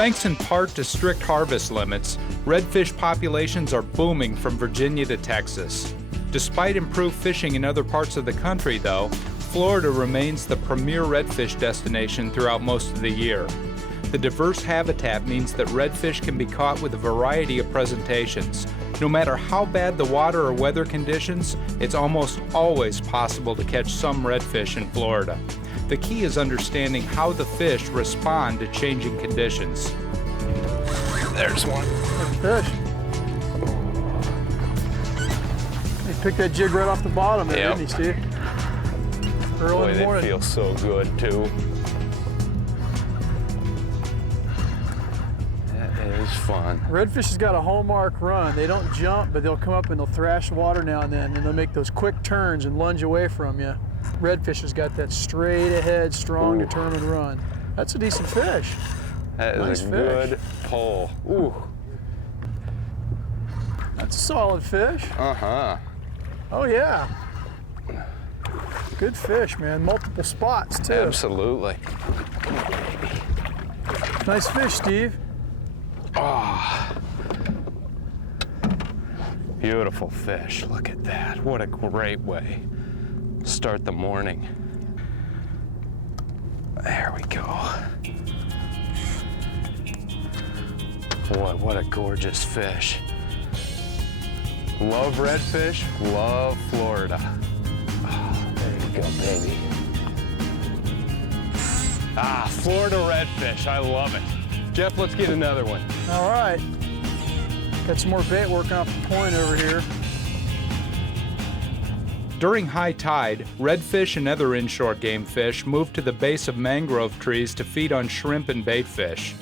Thanks in part to strict harvest limits, redfish populations are booming from Virginia to Texas. Despite improved fishing in other parts of the country, though, Florida remains the premier redfish destination throughout most of the year. The diverse habitat means that redfish can be caught with a variety of presentations. No matter how bad the water or weather conditions, it's almost always possible to catch some redfish in Florida. The key is understanding how the fish respond to changing conditions. There's one. There's fish. He picked that jig right off the bottom there, didn't he, Steve? Early in the morning. Boy, they feel so good, too. That is fun. Redfish has got a hallmark run. They don't jump, but they'll come up and they'll thrash the water now and then, and they'll make those quick turns and lunge away from you. Redfish has got that straight ahead, strong, determined run. That's a decent fish. That is nice a fish. good pull. Ooh. That's a solid fish. Uh-huh. Oh, yeah. Good fish, man. Multiple spots, too. Absolutely. Come on, baby. Nice fish, Steve. Ah. Beautiful fish. Look at that. What a great way to start the morning. There we go. Boy, what a gorgeous fish. Love redfish, love Florida. Oh, there you go, baby. Ah, Florida redfish, I love it. Jeff, let's get another one. All right. Got some more bait working off the point over here. During high tide, redfish and other inshore game fish move to the base of mangrove trees to feed on shrimp and bait fish.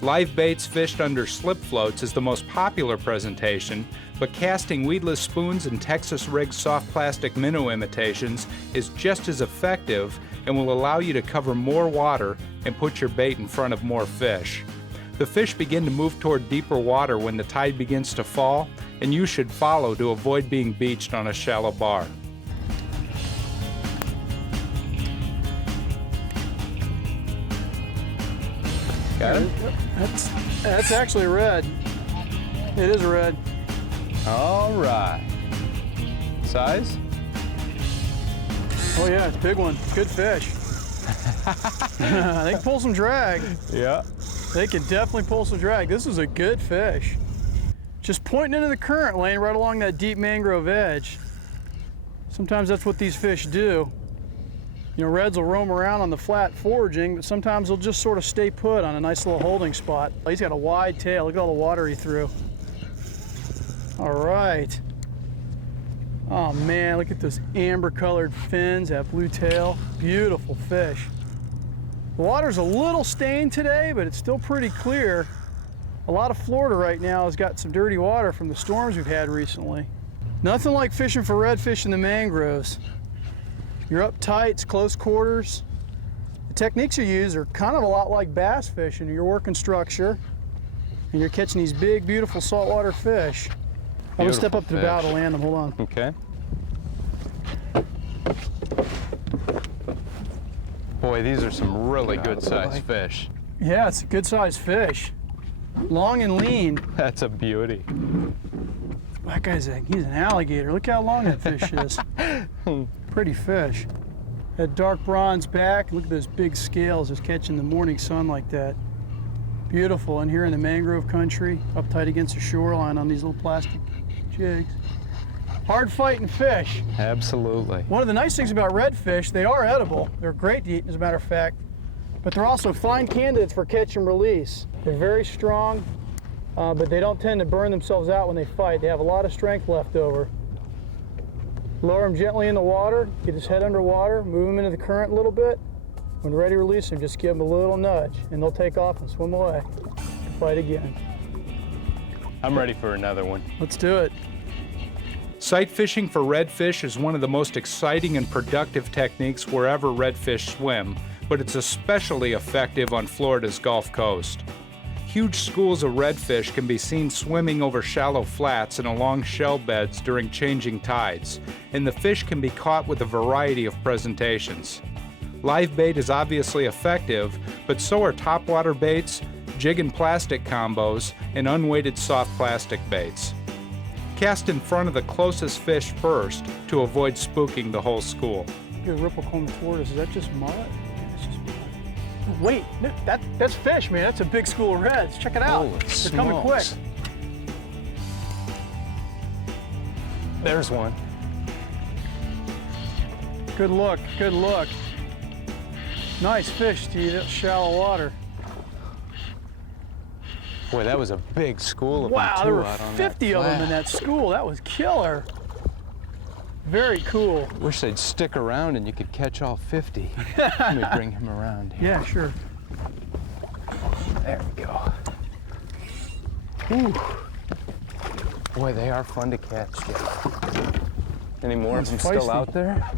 Live baits fished under slip floats is the most popular presentation, but casting weedless spoons and Texas rigged soft plastic minnow imitations is just as effective and will allow you to cover more water and put your bait in front of more fish. The fish begin to move toward deeper water when the tide begins to fall, and you should follow to avoid being beached on a shallow bar. Got it? That's actually a red. It is a red. All right. Size? Oh yeah, it's a big one. Good fish. They can pull some drag. Yeah. They can definitely pull some drag. This is a good fish. Just pointing into the current lane right along that deep mangrove edge. Sometimes that's what these fish do. You know, reds will roam around on the flat foraging, but sometimes they'll just sort of stay put on a nice little holding spot. He's got a wide tail. Look at all the water he threw. All right. Oh man, look at those amber colored fins, that blue tail. Beautiful fish. The water's a little stained today, but it's still pretty clear. A lot of Florida right now has got some dirty water from the storms we've had recently. Nothing like fishing for redfish in the mangroves. You're up tight, it's close quarters. The techniques you use are kind of a lot like bass fishing. You're working structure, and you're catching these big, beautiful saltwater fish. I'm gonna step up to the bow to land them, hold on. Okay. Boy, these are some really good sized fish. Yeah, it's a good sized fish. Long and lean. That's a beauty. That guy's he's an alligator. Look how long that fish is. Pretty fish. That dark bronze back, look at those big scales just catching the morning sun like that. Beautiful. And here in the mangrove country, up tight against the shoreline on these little plastic jigs. Hard fighting fish. Absolutely. One of the nice things about redfish, they are edible. They're great to eat, as a matter of fact, but they're also fine candidates for catch and release. They're very strong, but they don't tend to burn themselves out when they fight. They have a lot of strength left over. Lower him gently in the water, get his head underwater, move him into the current a little bit. When ready to release him, just give him a little nudge, and they'll take off and swim away. Fight again. I'm ready for another one. Let's do it. Sight fishing for redfish is one of the most exciting and productive techniques wherever redfish swim, but it's especially effective on Florida's Gulf Coast. Huge schools of redfish can be seen swimming over shallow flats and along shell beds during changing tides, and the fish can be caught with a variety of presentations. Live bait is obviously effective, but so are topwater baits, jig and plastic combos, and unweighted soft plastic baits. Cast in front of the closest fish first to avoid spooking the whole school. Good ripple comb tortoise. Is that just mud? Yeah, it's just mud. Wait, that's fish, man. That's a big school of reds. Check it out. Holy They're coming quick. smokes. There's one. Good look, good look. Nice fish, Steve. That's shallow water. Boy, that was a big school of Wow, them, there too, were out on 50 that of them in flat. that school. That was killer. Very cool. Wish they'd stick around and you could catch all 50. Let me bring him around here. Yeah, sure. There we go. Whew. Boy, they are fun to catch, Jeff. Any more of them That's still feisty. out there?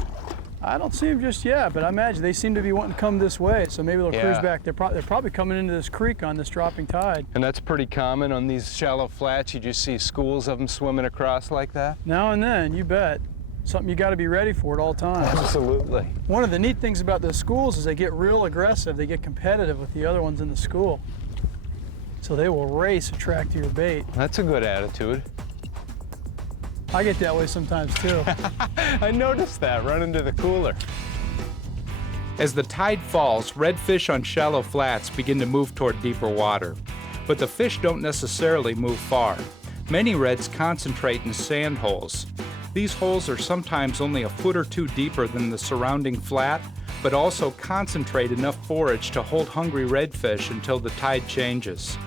I don't see them just yet, but I imagine they seem to be wanting to come this way, so maybe they'll cruise Yeah. back. They're probably coming into this creek on this dropping tide. And that's pretty common on these shallow flats. You just see schools of them swimming across like that. Now and then, you bet. Something you got to be ready for at all times. Absolutely. One of the neat things about the schools is they get real aggressive. They get competitive with the other ones in the school. So they will race and track to your bait. That's a good attitude. I get that way sometimes too. I noticed that running to the cooler. As the tide falls, redfish on shallow flats begin to move toward deeper water. But the fish don't necessarily move far. Many reds concentrate in sand holes. These holes are sometimes only a foot or two deeper than the surrounding flat, but also concentrate enough forage to hold hungry redfish until the tide changes.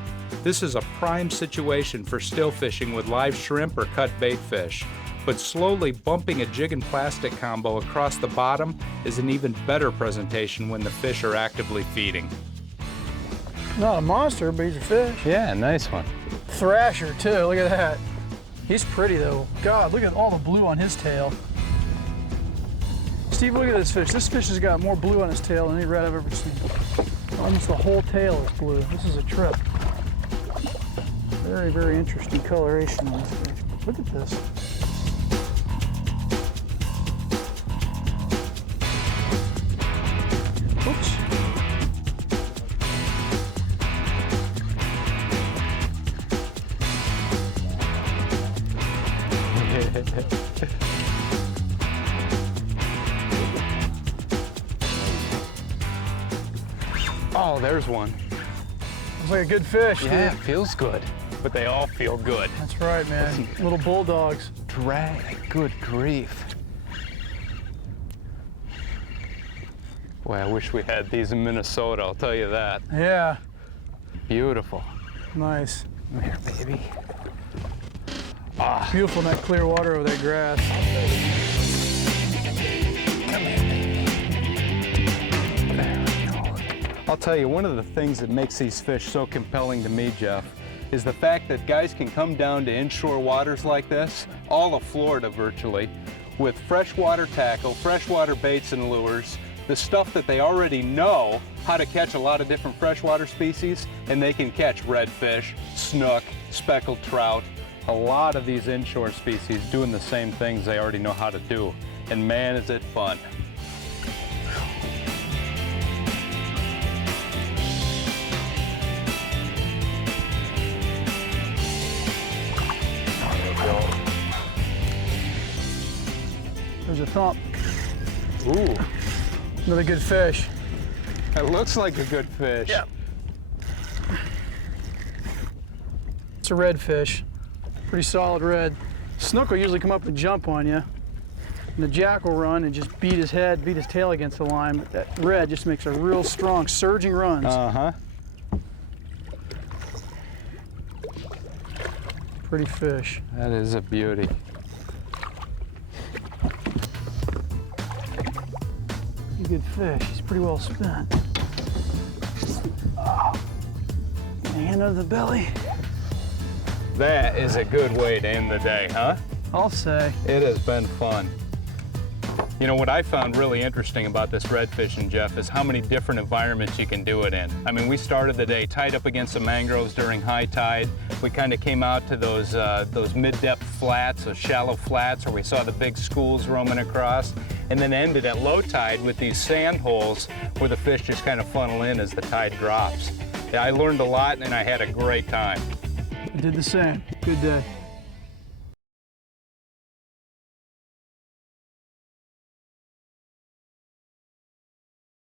This is a prime situation for still fishing with live shrimp or cut bait fish, but slowly bumping a jig and plastic combo across the bottom is an even better presentation when the fish are actively feeding. Not a monster, but he's a fish. Yeah, nice one. Thrasher too, look at that. He's pretty though. God, look at all the blue on his tail. Steve, look at this fish. This fish has got more blue on his tail than any red I've ever seen. Almost the whole tail is blue. This is a trip. Very, very interesting coloration on this fish. Look at this. Oops. Oh, there's one. Looks like a good fish, Yeah, dude. feels good. But they all feel good. That's right, man. Little bulldogs. Drag, good grief. Boy, I wish we had these in Minnesota, I'll tell you that. Yeah, Beautiful. nice. Come here, baby. Beautiful in that clear water over that grass. There we go. I'll tell you, one of the things that makes these fish so compelling to me, Jeff, is the fact that guys can come down to inshore waters like this, all of Florida virtually, with freshwater tackle, freshwater baits and lures, the stuff that they already know how to catch a lot of different freshwater species, and they can catch redfish, snook, speckled trout, a lot of these inshore species doing the same things they already know how to do. And man, is it fun. There's a thump. Ooh, Another good fish. that looks like a good fish. Yeah. It's a redfish. Pretty solid red. Snook will usually come up and jump on you. And the jack will run and just beat his head, beat his tail against the line. But that red just makes a real strong surging runs. Uh-huh. Pretty fish. That is a beauty. Pretty good fish. He's pretty well spent. Oh. Hand under the belly. That is a good way to end the day, huh? I'll say. It has been fun. You know, what I found really interesting about this redfishing, Jeff, is how many different environments you can do it in. I mean, we started the day tied up against the mangroves during high tide. We kind of came out to those mid-depth flats, those shallow flats where we saw the big schools roaming across, and then ended at low tide with these sand holes where the fish just kind of funnel in as the tide drops. I learned a lot and I had a great time. I did the same. Good day.